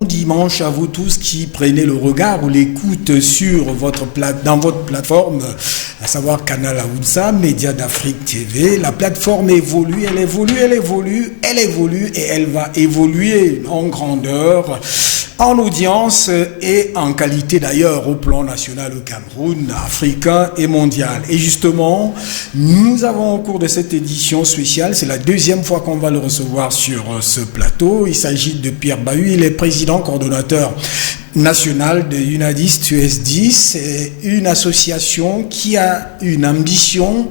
Dimanche à vous tous qui prenez le regard ou l'écoute sur dans votre plateforme, à savoir Canal Hausa, Média d'Afrique TV. La plateforme évolue et elle va évoluer en grandeur, en audience et en qualité d'ailleurs au plan national au Cameroun, africain et mondial. Et justement, nous avons au cours de cette édition spéciale, c'est la deuxième fois qu'on va le recevoir sur ce plateau. Il s'agit de Pierre Bahu, il est président coordonnateur national de UNADIS US10. C'est une association qui a une ambition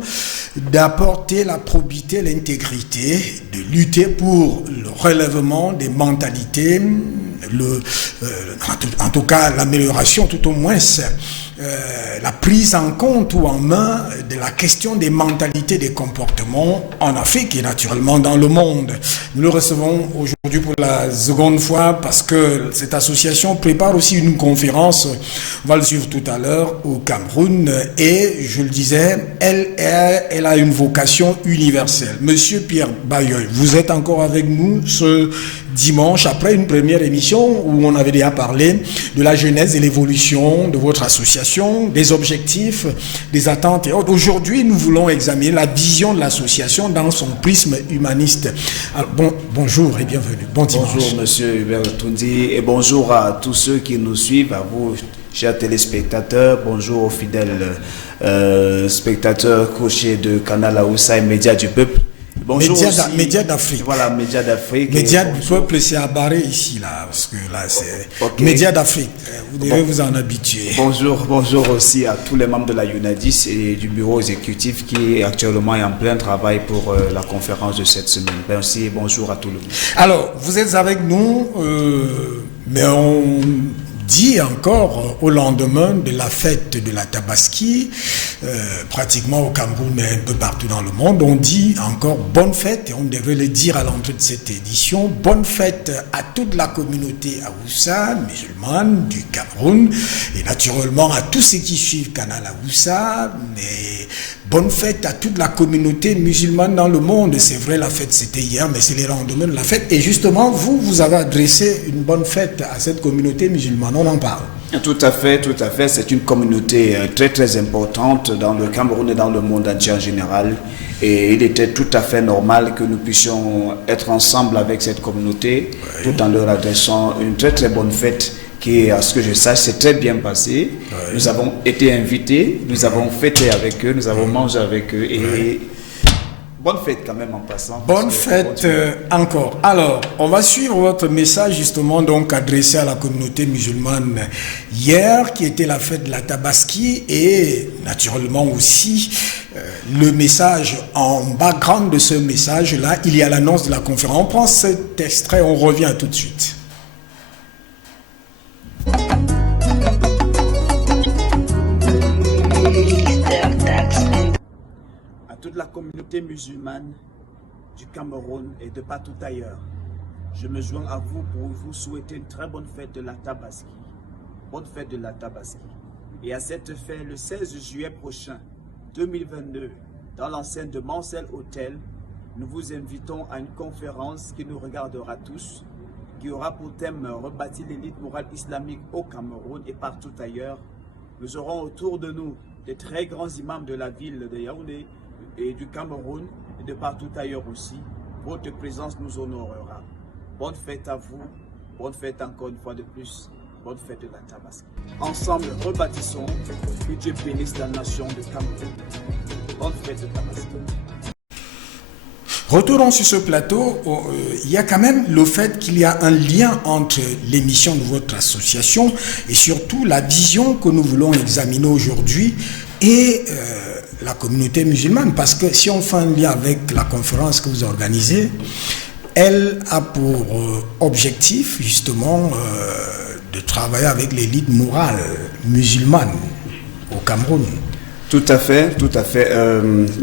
d'apporter la probité, l'intégrité, de lutter pour le relèvement des mentalités, en tout cas l'amélioration tout au moins, la prise en compte ou en main de la question des mentalités, des comportements en Afrique et naturellement dans le monde. Nous le recevons aujourd'hui pour la seconde fois parce que cette association prépare aussi une conférence, on va le suivre tout à l'heure, au Cameroun, et je le disais, elle a une vocation universelle. Monsieur Pierre Bayoy, vous êtes encore avec nous ce dimanche après une première émission où on avait déjà parlé de la genèse et l'évolution de votre association, des objectifs, des attentes et autres. Aujourd'hui, nous voulons examiner la vision de l'association dans son prisme humaniste. Alors, bonjour et bienvenue. Bon dimanche. Bonjour monsieur Hubert Tundi et bonjour à tous ceux qui nous suivent, à vous chers téléspectateurs, bonjour aux fidèles spectateurs couchés de Canal Hausa et Média du Peuple. Bonjour Média d'Afrique. Voilà, Média d'Afrique. Média du Peuple, c'est à barrer ici, là, parce que là, c'est okay. Média d'Afrique. Vous devez vous en habituer. Bonjour aussi à tous les membres de la UNADIS et du bureau exécutif qui actuellement est en plein travail pour la conférence de cette semaine. Merci et bonjour à tout le monde. Alors, vous êtes avec nous, mais on dit encore au lendemain de la fête de la Tabaski, pratiquement au Cameroun mais un peu partout dans le monde, on dit encore bonne fête, et on devrait le dire à l'entrée de cette édition, bonne fête à toute la communauté Hausa, musulmane du Cameroun, et naturellement à tous ceux qui suivent Canal Hausa, mais bonne fête à toute la communauté musulmane dans le monde. C'est vrai, la fête c'était hier, mais c'est le lendemain de la fête. Et justement, vous avez adressé une bonne fête à cette communauté musulmane. On en parle. Tout à fait. C'est une communauté très importante dans le Cameroun et dans le monde entier en général. Et il était tout à fait normal que nous puissions être ensemble avec cette communauté, oui, tout en leur adressant une très bonne fête qui, à ce que je sache, s'est très bien passé. Oui. Nous avons été invités, nous avons fêté avec eux, nous avons mangé avec eux et bonne fête quand même en passant. Bonne fête encore. Alors, on va suivre votre message justement donc adressé à la communauté musulmane hier, qui était la fête de la Tabaski, et naturellement aussi le message en background de ce message-là, il y a l'annonce de la conférence. On prend cet extrait, on revient tout de suite. Toute la communauté musulmane du Cameroun et de partout ailleurs, je me joins à vous pour vous souhaiter une très bonne fête de la Tabaski. Bonne fête de la Tabaski. Et à cette fête, le 16 juillet prochain, 2022, dans l'enceinte de Mansell Hotel, nous vous invitons à une conférence qui nous regardera tous, qui aura pour thème rebâtir l'élite morale islamique au Cameroun et partout ailleurs. Nous aurons autour de nous des très grands imams de la ville de Yaoundé et du Cameroun et de partout ailleurs aussi. Votre présence nous honorera. Bonne fête à vous, bonne fête encore une fois de plus, bonne fête de la Tabaski. Ensemble, rebâtissons, que Dieu bénisse la nation de Cameroun. Bonne fête de Tabaski. Retournons sur ce plateau, il y a quand même le fait qu'il y a un lien entre l'émission de votre association et surtout la vision que nous voulons examiner aujourd'hui et la communauté musulmane, parce que si on fait un lien avec la conférence que vous organisez, elle a pour objectif justement de travailler avec l'élite morale musulmane au Cameroun. Tout à fait.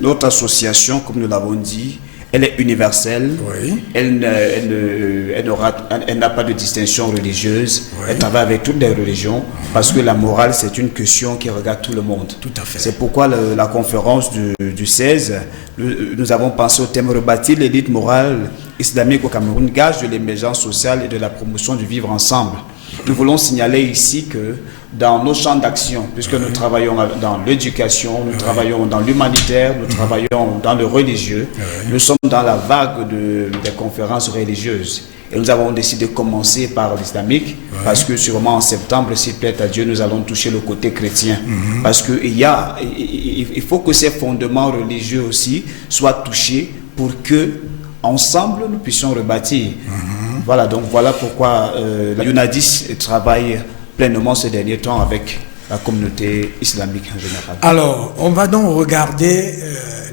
Notre association, comme nous l'avons dit, elle est universelle, oui. Elle n'a pas de distinction religieuse, oui. Elle travaille avec toutes les religions, parce que la morale, c'est une question qui regarde tout le monde. Tout à fait. C'est pourquoi la conférence du 16, nous avons pensé au thème rebâtir l'élite morale islamique au Cameroun, gage de l'émergence sociale et de la promotion du vivre ensemble. Nous voulons signaler ici que dans nos champs d'action, puisque nous travaillons dans l'éducation, nous travaillons dans l'humanitaire, nous travaillons dans le religieux, nous sommes dans la vague des conférences religieuses. Et nous avons décidé de commencer par l'islamique, parce que sûrement en septembre, s'il plaît à Dieu, nous allons toucher le côté chrétien. Parce qu'il faut que ces fondements religieux aussi soient touchés pour que ensemble nous puissions rebâtir. Voilà, donc voilà pourquoi la UNADIS travaille pleinement ces derniers temps avec la communauté islamique en général. Alors, on va donc regarder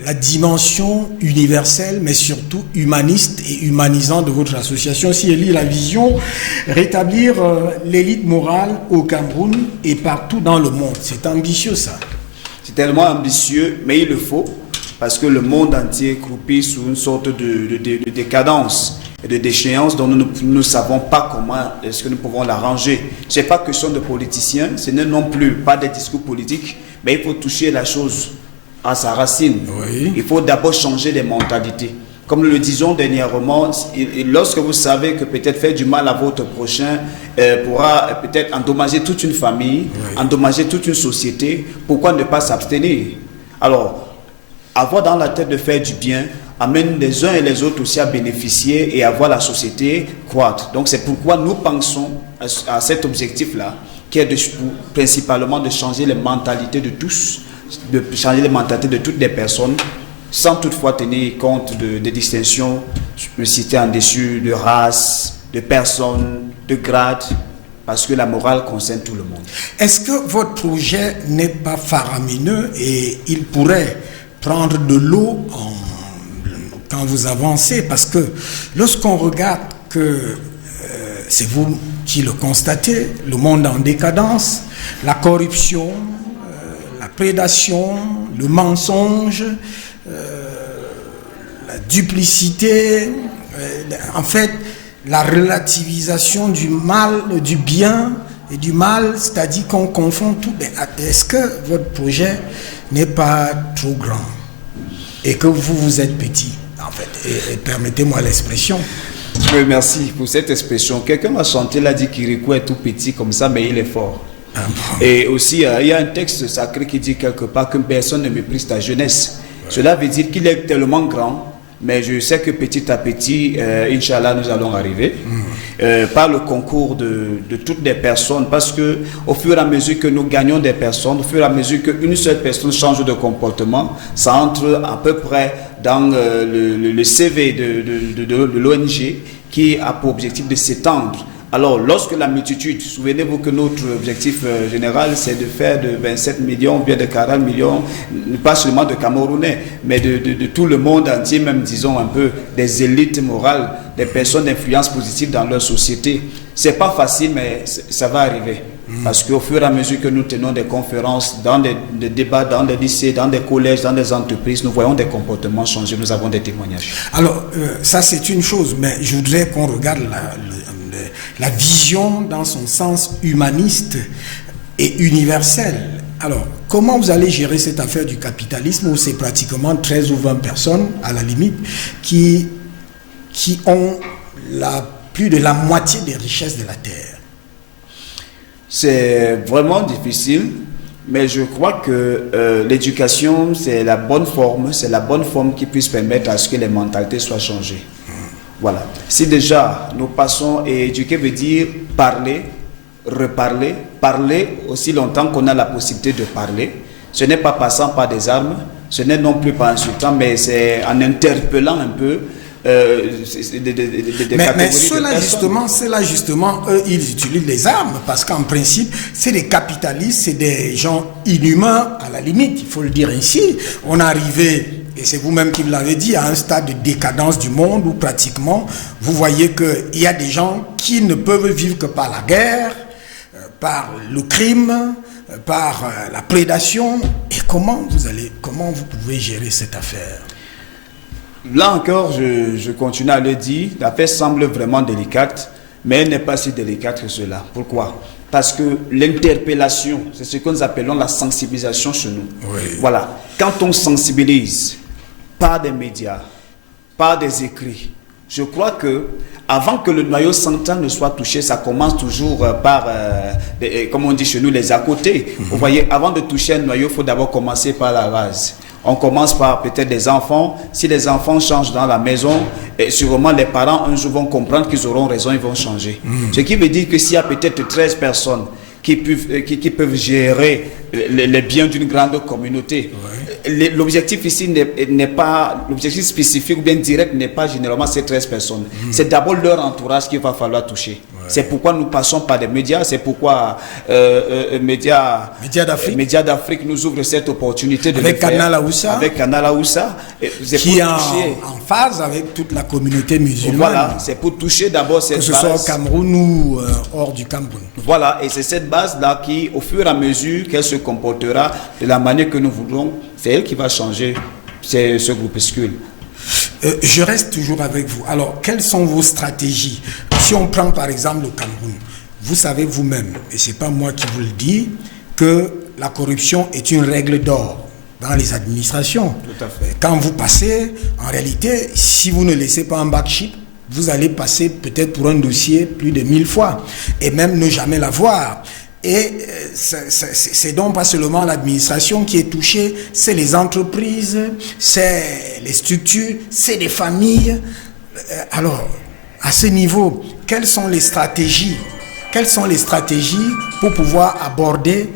la dimension universelle, mais surtout humaniste et humanisante de votre association. Si elle lit la vision, rétablir l'élite morale au Cameroun et partout dans le monde. C'est ambitieux, ça. C'est tellement ambitieux, mais il le faut, parce que le monde entier croupit sous une sorte de décadence et de déchéance dont nous ne savons pas comment est-ce que nous pouvons l'arranger. Ce n'est pas question de politiciens, ce n'est non plus pas des discours politiques, mais il faut toucher la chose à sa racine. Il faut d'abord changer les mentalités. Comme nous le disons dernièrement, lorsque vous savez que peut-être faire du mal à votre prochain pourra peut-être endommager toute une famille, endommager toute une société, pourquoi ne pas s'abstenir? Alors, avoir dans la tête de faire du bien amène les uns et les autres aussi à bénéficier et à voir la société croître. Donc c'est pourquoi nous pensons à cet objectif-là, qui est principalement de changer les mentalités de tous, de changer les mentalités de toutes les personnes, sans toutefois tenir compte des distinctions, je peux citer en dessus, de race, de personnes, de grade, parce que la morale concerne tout le monde. Est-ce que votre projet n'est pas faramineux et il pourrait prendre de l'eau quand vous avancez? Parce que lorsqu'on regarde que c'est vous qui le constatez, le monde en décadence, la corruption, la prédation, le mensonge, la duplicité, en fait la relativisation du mal, du bien et du mal, c'est-à-dire qu'on confond tout. Est-ce que votre projet n'est pas trop grand et que vous êtes petit, en fait, et permettez-moi l'expression. Oui, merci pour cette expression. Quelqu'un m'a chanté, l'a dit Kirikou est tout petit comme ça, mais il est fort. Et aussi, il y a un texte sacré qui dit quelque part qu'une personne ne méprise ta jeunesse. Cela veut dire qu'il est tellement grand, mais je sais que petit à petit, Inch'Allah, nous allons arriver par le concours de toutes les personnes, parce que au fur et à mesure que nous gagnons des personnes, au fur et à mesure qu'une seule personne change de comportement, ça entre à peu près dans le CV de l'ONG qui a pour objectif de s'étendre. Alors, lorsque la multitude, souvenez-vous que notre objectif général, c'est de faire de 27 millions, bien de 40 millions, pas seulement de Camerounais, mais de tout le monde entier, même disons un peu des élites morales, des personnes d'influence positive dans leur société. C'est pas facile, mais ça va arriver. Parce qu'au fur et à mesure que nous tenons des conférences, dans des débats, dans des lycées, dans des collèges, dans des entreprises, nous voyons des comportements changer, nous avons des témoignages. Alors, ça c'est une chose, mais je voudrais qu'on regarde la vision dans son sens humaniste et universel. Alors, comment vous allez gérer cette affaire du capitalisme où c'est pratiquement 13 ou 20 personnes, à la limite, qui ont plus de la moitié des richesses de la terre? C'est vraiment difficile, mais je crois que l'éducation, c'est la bonne forme qui puisse permettre à ce que les mentalités soient changées. Voilà. Si déjà nous passons, et éduquer veut dire parler, reparler, parler aussi longtemps qu'on a la possibilité de parler. Ce n'est pas passant par des armes, ce n'est non plus pas insultant, mais c'est en interpellant un peu mais ceux-là justement, eux, ils utilisent les armes parce qu'en principe, c'est des capitalistes, c'est des gens inhumains à la limite, il faut le dire ainsi. On est arrivé, et c'est vous-même qui l'avez dit, à un stade de décadence du monde où pratiquement, vous voyez qu'il y a des gens qui ne peuvent vivre que par la guerre, par le crime, par la prédation. Et comment vous pouvez gérer cette affaire? Là encore, je continue à le dire, l'affaire semble vraiment délicate, mais elle n'est pas si délicate que cela. Pourquoi? Parce que l'interpellation, c'est ce que nous appelons la sensibilisation chez nous. Oui. Voilà. Quand on sensibilise par des médias, par des écrits, Je crois que avant que le noyau central ne soit touché, ça commence toujours par, comme on dit chez nous, les à côté. Vous voyez, avant de toucher un noyau, il faut d'abord commencer par la base. On commence par peut-être des enfants. Si les enfants changent dans la maison, et sûrement les parents un jour vont comprendre qu'ils auront raison, ils vont changer. Ce qui veut dire que s'il y a peut-être 13 personnes qui peuvent gérer les biens d'une grande communauté. Ouais. L'objectif ici n'est pas, l'objectif spécifique ou bien direct n'est pas généralement ces 13 personnes. C'est d'abord leur entourage qu'il va falloir toucher. Ouais. C'est pourquoi nous passons par des médias, c'est pourquoi Médias d'Afrique nous ouvre cette opportunité de avec Canal Aoussa, avec Canal Aoussa, qui est en phase avec toute la communauté musulmane. Voilà, c'est pour toucher d'abord cette base. Que ce soit au Cameroun ou hors du Cameroun. Voilà, et c'est cette base-là qui, au fur et à mesure qu'elle se comportera de la manière que nous voulons, c'est elle qui va changer ce groupuscule. Je reste toujours avec vous. Alors, quelles sont vos stratégies? Si on prend par exemple le Cameroun, vous savez vous-même, et ce n'est pas moi qui vous le dis, que la corruption est une règle d'or dans les administrations. Tout à fait. Quand vous passez, en réalité, si vous ne laissez pas un backship, vous allez passer peut-être pour un dossier plus de 1000 fois et même ne jamais l'avoir. Et c'est donc pas seulement l'administration qui est touchée, c'est les entreprises, c'est les structures, c'est les familles. Alors, à ce niveau, quelles sont les stratégies pour pouvoir aborder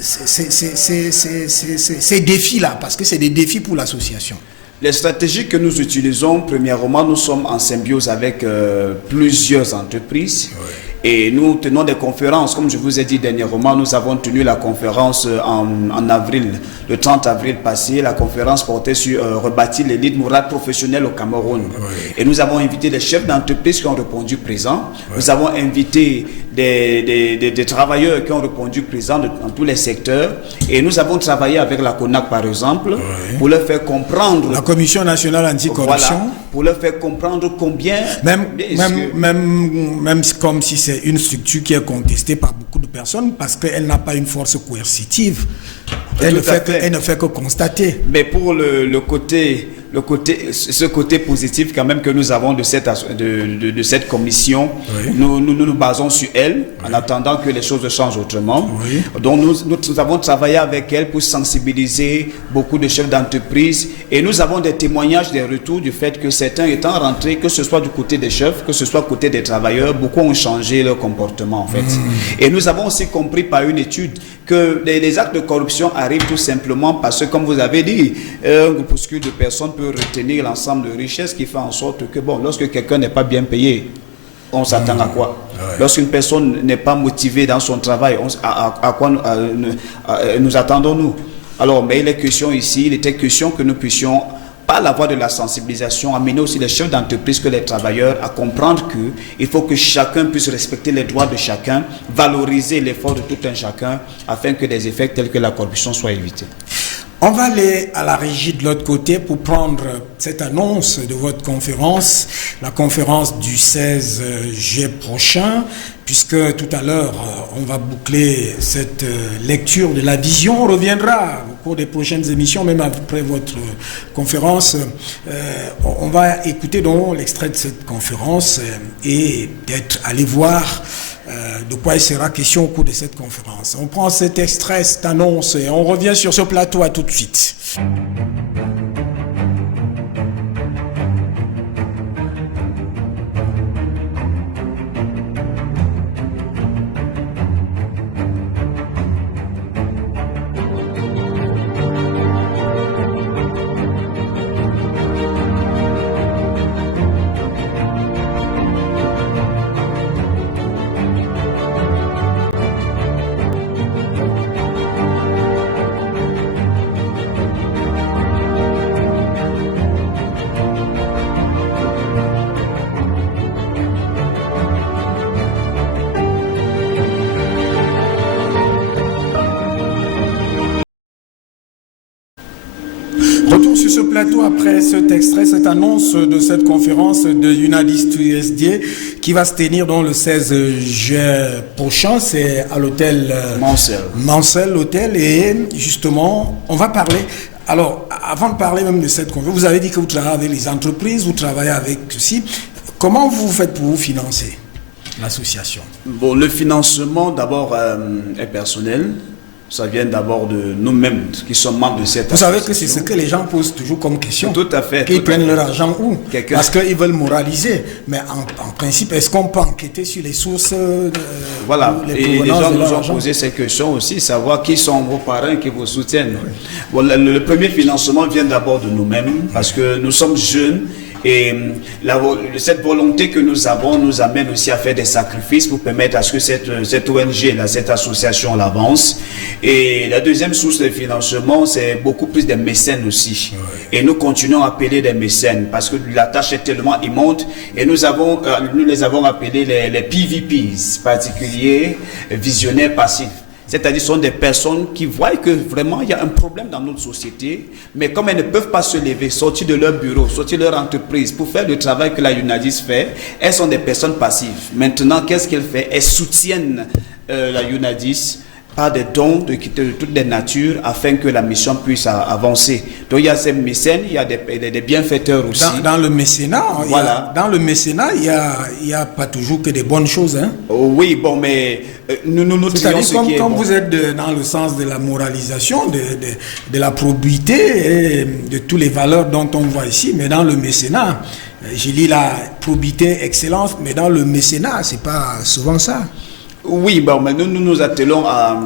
ces défis-là, parce que c'est des défis pour l'association? Les stratégies que nous utilisons, premièrement, nous sommes en symbiose avec plusieurs entreprises. Oui. Et nous tenons des conférences. Comme je vous ai dit dernièrement, nous avons tenu la conférence en avril, le 30 avril passé. La conférence portait sur rebâtir l'élite morale professionnelle au Cameroun. Oui. Et nous avons invité des chefs d'entreprise qui ont répondu présents. Oui. Nous avons invité des travailleurs qui ont répondu présents dans tous les secteurs. Et nous avons travaillé avec la CONAC, par exemple, oui, pour leur faire comprendre... La Commission nationale anticorruption. Voilà, pour leur faire comprendre combien... Même comme si c'est une structure qui est contestée par beaucoup de personnes parce qu'elle n'a pas une force coercitive. Elle ne fait que constater. Mais pour ce côté positif quand même que nous avons de cette commission, oui, nous basons sur elle, oui, en attendant que les choses changent autrement. Oui. Donc nous avons travaillé avec elle pour sensibiliser beaucoup de chefs d'entreprise et nous avons des témoignages, des retours du fait que certains étant rentrés, que ce soit du côté des chefs, que ce soit du côté des travailleurs, beaucoup ont changé leur comportement en fait. Et nous avons aussi compris par une étude que les actes de corruption arrivent tout simplement parce que, comme vous avez dit, un groupuscule de personnes peut retenir l'ensemble de richesses qui fait en sorte que, bon, lorsque quelqu'un n'est pas bien payé, on s'attend à quoi? Ouais. Lorsqu'une personne n'est pas motivée dans son travail, à quoi nous attendons-nous? Alors, mais il était question que nous puissions, par la voie de la sensibilisation, amener aussi les chefs d'entreprise que les travailleurs à comprendre qu'il faut que chacun puisse respecter les droits de chacun, valoriser l'effort de tout un chacun, afin que des effets tels que la corruption soient évités. On va aller à la régie de l'autre côté pour prendre cette annonce de votre conférence, la conférence du 16 juillet prochain, puisque tout à l'heure, on va boucler cette lecture de la vision. On reviendra au cours des prochaines émissions, même après votre conférence. On va écouter donc l'extrait de cette conférence et peut-être aller voir de quoi il sera question au cours de cette conférence. On prend cet extrait, cette annonce, et on revient sur ce plateau. À tout de suite. Plateau après cet extrait, cette annonce de cette conférence de Unadis to USD qui va se tenir dans le 16 juin prochain. C'est à l'hôtel Mansell, l'hôtel, et justement on va parler. Alors, avant de parler même de cette conférence, vous avez dit que vous travaillez avec les entreprises, vous travaillez avec ceci. Comment vous faites pour vous financer l'association? Bon, le financement d'abord est personnel. Ça vient d'abord de nous-mêmes qui sommes membres de cette association. Vous savez que c'est ce que les gens posent toujours comme question. Tout à fait. Qu'ils prennent leur argent où? Parce qu'ils veulent moraliser. Mais en principe, est-ce qu'on peut enquêter sur les sources voilà. Et les gens nous ont argent? posé ces questions aussi, savoir qui sont vos parrains qui vous soutiennent. Oui. Bon, le premier financement vient d'abord de nous-mêmes parce que nous sommes jeunes. Et cette volonté que nous avons nous amène aussi à faire des sacrifices pour permettre à ce que cette ONG, là, cette association, l'avance. Et la deuxième source de financement, c'est beaucoup plus des mécènes aussi. Ouais. Et nous continuons à appeler des mécènes parce que la tâche est tellement immonde. Et nous les avons appelés les PVPs, particuliers visionnaires passifs. C'est-à-dire, ce sont des personnes qui voient que vraiment il y a un problème dans notre société, mais comme elles ne peuvent pas se lever, sortir de leur bureau, sortir de leur entreprise pour faire le travail que la UNADIS fait, elles sont des personnes passives. Maintenant, qu'est-ce qu'elles font? Elles soutiennent la UNADIS par des dons de toutes les natures afin que la mission puisse avancer. Donc il y a ces mécènes, il y a des bienfaiteurs aussi. Dans le mécénat, voilà. Dans le mécénat, il y a pas toujours que des bonnes choses. Hein? Oh, oui, bon, mais nous trions ce qui est comme bon. vous êtes dans le sens de la moralisation, de la probité et de toutes les valeurs dont on voit ici, mais dans le mécénat, je lis la probité, excellence, mais dans le mécénat, c'est pas souvent ça. Oui, bon, mais nous attelons à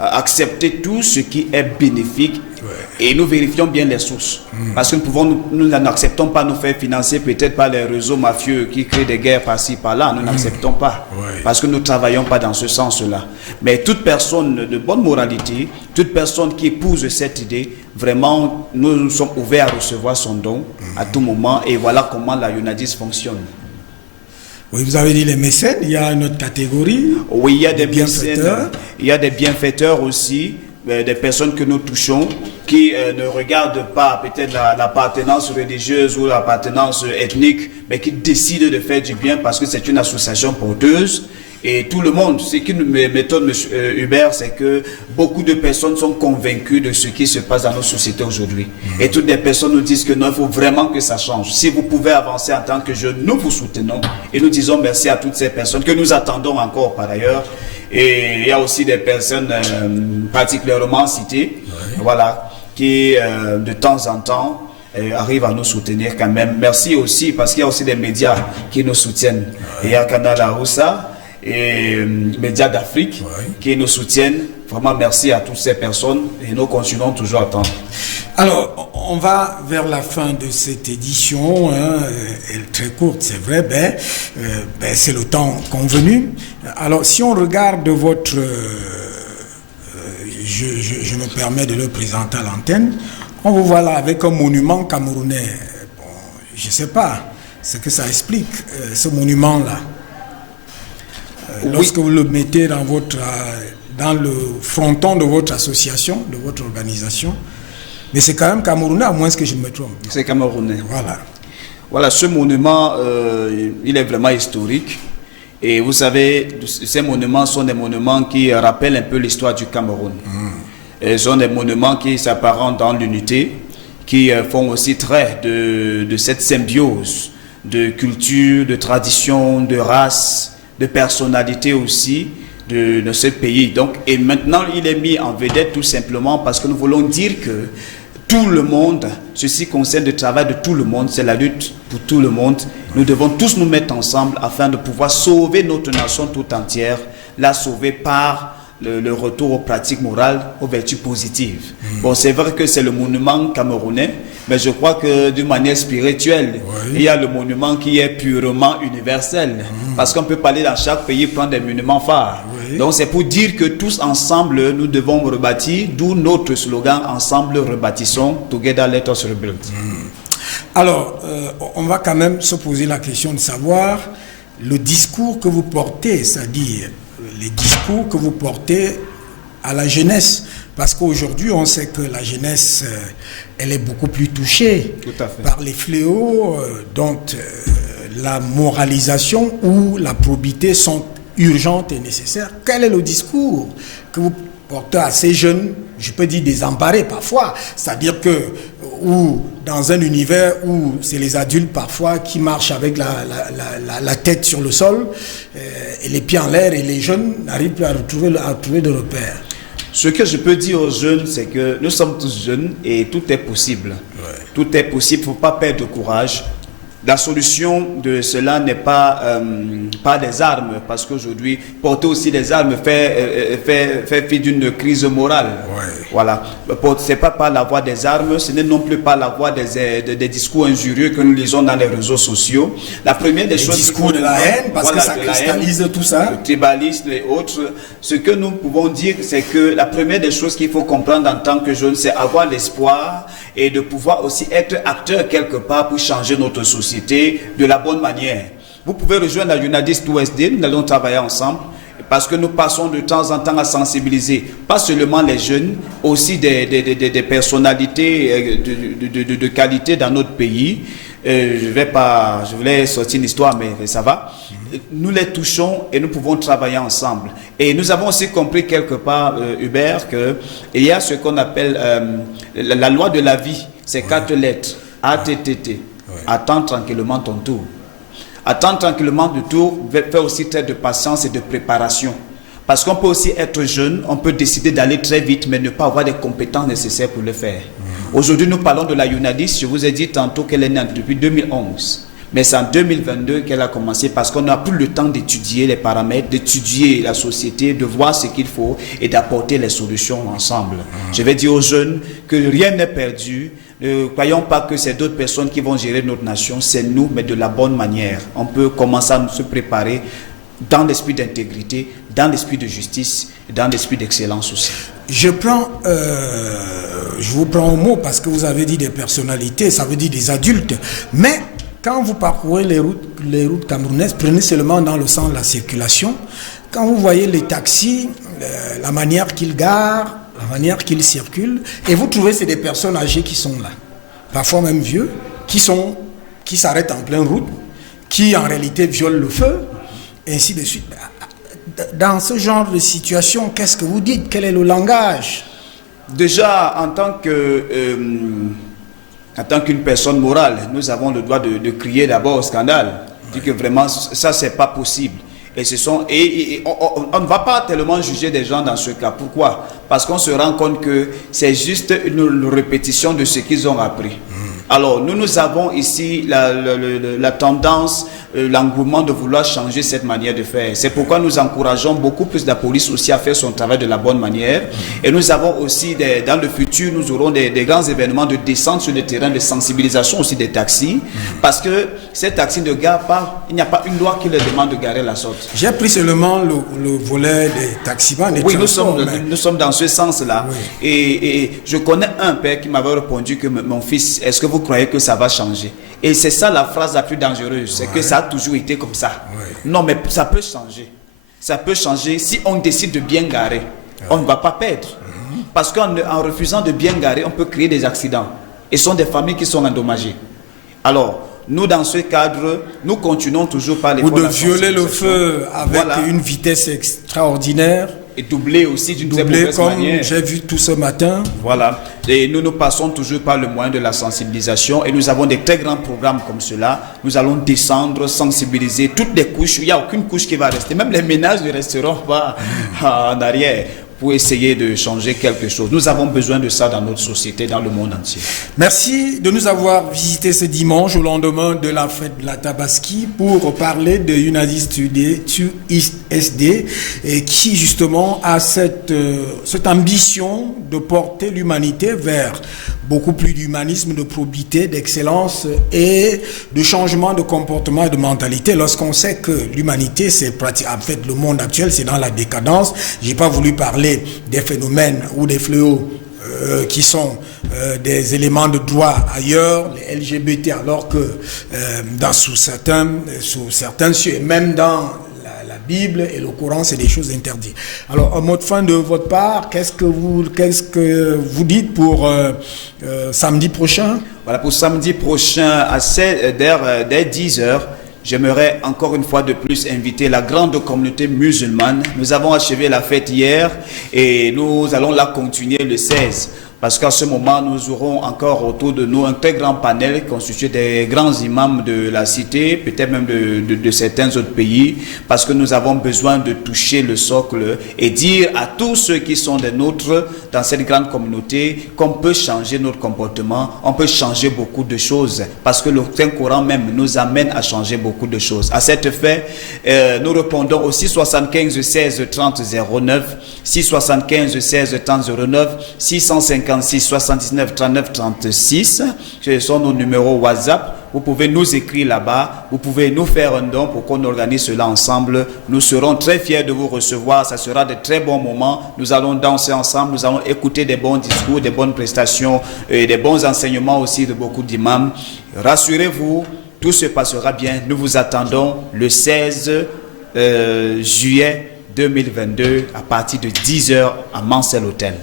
accepter tout ce qui est bénéfique, ouais. Et nous vérifions bien les sources. Parce que nous n'acceptons pas nous faire financer peut-être par les réseaux mafieux qui créent des guerres par-ci, par-là. Nous n'acceptons pas. Ouais. Parce que nous ne travaillons pas dans ce sens-là. Mais toute personne de bonne moralité, toute personne qui épouse cette idée, vraiment, nous sommes ouverts à recevoir son don à tout moment. Et voilà comment la UNADIS fonctionne. Oui, vous avez dit les mécènes, il y a une autre catégorie. Oui, il y a des mécènes, il y a des bienfaiteurs aussi, des personnes que nous touchons, qui ne regardent pas peut-être l'appartenance religieuse ou l'appartenance ethnique, mais qui décident de faire du bien parce que c'est une association porteuse. Et tout le monde, ce qui nous m'étonne, M. Hubert, c'est que beaucoup de personnes sont convaincues de ce qui se passe dans nos sociétés aujourd'hui. Et toutes les personnes nous disent que non, il faut vraiment que ça change. Si vous pouvez avancer en tant que jeunes, nous vous soutenons. Et nous disons merci à toutes ces personnes que nous attendons encore par ailleurs. Et il y a aussi des personnes particulièrement citées, voilà, qui de temps en temps arrivent à nous soutenir quand même. Merci aussi parce qu'il y a aussi des médias qui nous soutiennent. Il y a Canal Aoussa et Médias d'Afrique qui nous soutiennent. Vraiment merci à toutes ces personnes et nous continuons toujours à attendre. Alors, on va vers la fin de cette édition, elle est très courte, c'est vrai, c'est le temps convenu. Alors, si on regarde votre... je me permets de le présenter à l'antenne, on vous voit là avec un monument camerounais. Bon, je ne sais pas ce que ça explique, ce monument-là. Lorsque vous le mettez dans le fronton de votre association, de votre organisation, mais c'est quand même camerounais, à moins que je me trompe. C'est camerounais. Voilà. Voilà, ce monument, il est vraiment historique. Et vous savez, ces monuments sont des monuments qui rappellent un peu l'histoire du Cameroun. Ce sont des monuments qui s'apparentent dans l'unité, qui font aussi trait de cette symbiose de culture, de tradition, de race, de personnalité aussi de ce pays. Donc, et maintenant, il est mis en vedette tout simplement parce que nous voulons dire que tout le monde, ceci concerne le travail de tout le monde, c'est la lutte pour tout le monde. Nous devons tous nous mettre ensemble afin de pouvoir sauver notre nation tout entière, la sauver par le retour aux pratiques morales, aux vertus positives. Bon, c'est vrai que c'est le monument camerounais, mais je crois que d'une manière spirituelle, il y a le monument qui est purement universel. Parce qu'on peut parler dans chaque pays, prendre des monuments phares. Donc c'est pour dire que tous ensemble, nous devons rebâtir, d'où notre slogan, ensemble rebâtissons, together let us rebuild. Alors, on va quand même se poser la question de savoir le discours que vous portez, c'est-à-dire les discours que vous portez à la jeunesse. Parce qu'aujourd'hui, on sait que la jeunesse, elle est beaucoup plus touchée par les fléaux dont la moralisation ou la probité sont urgentes et nécessaires. Quel est le discours que vous porteurs assez jeunes, je peux dire désemparés parfois, c'est-à-dire que ou dans un univers où c'est les adultes parfois qui marchent avec la tête sur le sol et les pieds en l'air, et les jeunes n'arrivent plus à trouver de repères. Ce que je peux dire aux jeunes, c'est que nous sommes tous jeunes et tout est possible. Ouais. Tout est possible, il ne faut pas perdre courage. La solution de cela n'est pas des armes, parce qu'aujourd'hui, porter aussi des armes fait fi d'une crise morale. Ouais. Voilà. Ce n'est pas par la voie des armes, ce n'est non plus pas la voie des discours injurieux que nous lisons dans les réseaux sociaux. La première des choses... discours de la haine, parce que ça cristallise tout ça. Le tribalisme et autres. Ce que nous pouvons dire, c'est que la première des choses qu'il faut comprendre en tant que jeune, c'est avoir l'espoir et de pouvoir aussi être acteur quelque part pour changer notre société de la bonne manière. Vous pouvez rejoindre la Unadist OSD, nous allons travailler ensemble parce que nous passons de temps en temps à sensibiliser, pas seulement les jeunes, aussi des personnalités de qualité dans notre pays. Je voulais sortir une histoire, mais ça va. Nous les touchons et nous pouvons travailler ensemble. Et nous avons aussi compris quelque part, Hubert, qu'il y a ce qu'on appelle la loi de la vie. C'est 4 lettres. ATTT. Attends tranquillement ton tour. Attends tranquillement ton tour, fais aussi très de patience et de préparation. Parce qu'on peut aussi être jeune, on peut décider d'aller très vite, mais ne pas avoir les compétences nécessaires pour le faire. Aujourd'hui, nous parlons de la Unadist. Je vous ai dit tantôt qu'elle est née depuis 2011. Mais c'est en 2022 qu'elle a commencé, parce qu'on n'a plus le temps d'étudier les paramètres, d'étudier la société, de voir ce qu'il faut et d'apporter les solutions ensemble. Je vais dire aux jeunes que rien n'est perdu. Ne croyons pas que c'est d'autres personnes qui vont gérer notre nation, c'est nous, mais de la bonne manière. On peut commencer à se préparer dans l'esprit d'intégrité, dans l'esprit de justice, dans l'esprit d'excellence aussi. Je vous prends au mot parce que vous avez dit des personnalités, ça veut dire des adultes, mais quand vous parcourez les routes camerounaises, prenez seulement dans le sens de la circulation. Quand vous voyez les taxis, la manière qu'ils garent, la manière qu'ils circulent, et vous trouvez que c'est des personnes âgées qui sont là, parfois même vieux, qui s'arrêtent en pleine route, qui en réalité violent le feu, et ainsi de suite. Dans ce genre de situation, qu'est-ce que vous dites? Quel est le langage? Déjà, en tant qu'une personne morale, nous avons le droit de crier d'abord au scandale. Dire que vraiment, ça, c'est pas possible. Et on ne va pas tellement juger des gens dans ce cas. Pourquoi? Parce qu'on se rend compte que c'est juste une répétition de ce qu'ils ont appris. Alors, nous avons ici la tendance, l'engouement de vouloir changer cette manière de faire. C'est pourquoi nous encourageons beaucoup plus la police aussi à faire son travail de la bonne manière. Et nous avons aussi, dans le futur, nous aurons des grands événements de descente sur le terrain, de sensibilisation aussi des taxis. Parce que ces taxis ne garent pas, il n'y a pas une loi qui leur demande de garer la sorte. J'ai pris seulement le volet des taximans. Oui, nous sommes dans ce sens-là. Oui. Et je connais un père qui m'avait répondu que mon fils, est-ce que vous croyez que ça va changer? Et c'est ça la phrase la plus dangereuse, c'est que ça a toujours été comme ça. Non, mais ça peut changer. Ça peut changer si on décide de bien garer. On ne va pas perdre. Parce qu'en refusant de bien garer, on peut créer des accidents. Et ce sont des familles qui sont endommagées. Alors, nous, dans ce cadre, nous continuons toujours par les... Ou de violer le feu avec une vitesse extraordinaire. Et doubler aussi d'une très mauvaise manière. J'ai vu tout ce matin. Voilà. Et nous passons toujours par le moyen de la sensibilisation. Et nous avons des très grands programmes comme cela. Nous allons descendre, sensibiliser toutes les couches. Il n'y a aucune couche qui va rester. Même les ménages ne resteront pas en arrière pour essayer de changer quelque chose. Nous avons besoin de ça dans notre société, dans le monde entier. Merci de nous avoir visité ce dimanche au lendemain de la fête de la Tabaski pour parler de Unadist SD et qui justement a cette ambition de porter l'humanité vers beaucoup plus d'humanisme, de probité, d'excellence et de changement de comportement et de mentalité. Lorsqu'on sait que l'humanité, en fait, le monde actuel, c'est dans la décadence. J'ai pas voulu parler des phénomènes ou des fléaux qui sont des éléments de droit ailleurs, les LGBT, alors que sous certains cieux, même dans la Bible et le Coran, c'est des choses interdites. Alors, un mot de fin de votre part, qu'est-ce que vous dites pour samedi prochain? Voilà, pour samedi prochain, dès 10h, j'aimerais encore une fois de plus inviter la grande communauté musulmane. Nous avons achevé la fête hier et nous allons la continuer le 16. Parce qu'à ce moment, nous aurons encore autour de nous un très grand panel constitué des grands imams de la cité, peut-être même de certains autres pays, parce que nous avons besoin de toucher le socle et dire à tous ceux qui sont des nôtres dans cette grande communauté qu'on peut changer notre comportement, on peut changer beaucoup de choses, parce que le Saint-Coran même nous amène à changer beaucoup de choses. À cet effet, nous répondons au 675 16 30 09, 675 16 30 09, 650 79 39 36, ce sont nos numéros WhatsApp. Vous pouvez nous écrire là-bas, vous pouvez nous faire un don pour qu'on organise cela ensemble. Nous serons très fiers de vous recevoir, ça sera de très bons moments. Nous allons danser ensemble, nous allons écouter des bons discours, des bonnes prestations et des bons enseignements aussi de beaucoup d'imams. Rassurez-vous, tout se passera bien. Nous vous attendons le 16 juillet 2022 à partir de 10h à Mansell Hotel.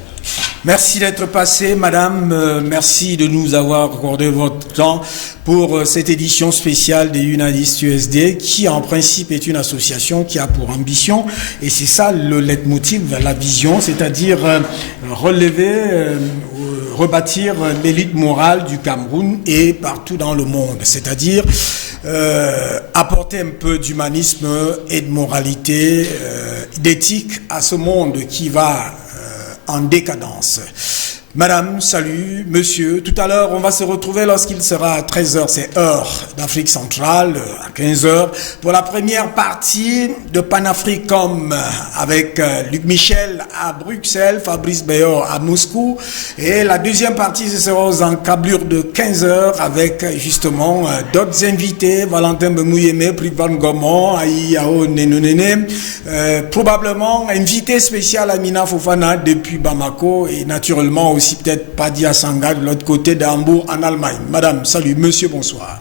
Merci d'être passé, madame. Merci de nous avoir accordé votre temps pour cette édition spéciale des Unadist USD, qui en principe est une association qui a pour ambition, et c'est ça le leitmotiv, la vision, c'est-à-dire relever, rebâtir l'élite morale du Cameroun et partout dans le monde, c'est-à-dire apporter un peu d'humanisme et de moralité, d'éthique à ce monde qui va en décadence. Madame, salut, monsieur. Tout à l'heure, on va se retrouver lorsqu'il sera à 13h, c'est heure d'Afrique centrale, à 15h, pour la première partie de Panafricom avec Luc Michel à Bruxelles, Fabrice Bayor à Moscou. Et la deuxième partie, ce sera aux encablures de 15h avec justement d'autres invités, Valentin Bemouyeme, Privan Gomon, Aïyao Nenonene, probablement invité spécial Amina Fofana depuis Bamako et naturellement aussi peut-être Padia Sanga de l'autre côté d'Hambourg en Allemagne. Madame, salut. Monsieur, bonsoir.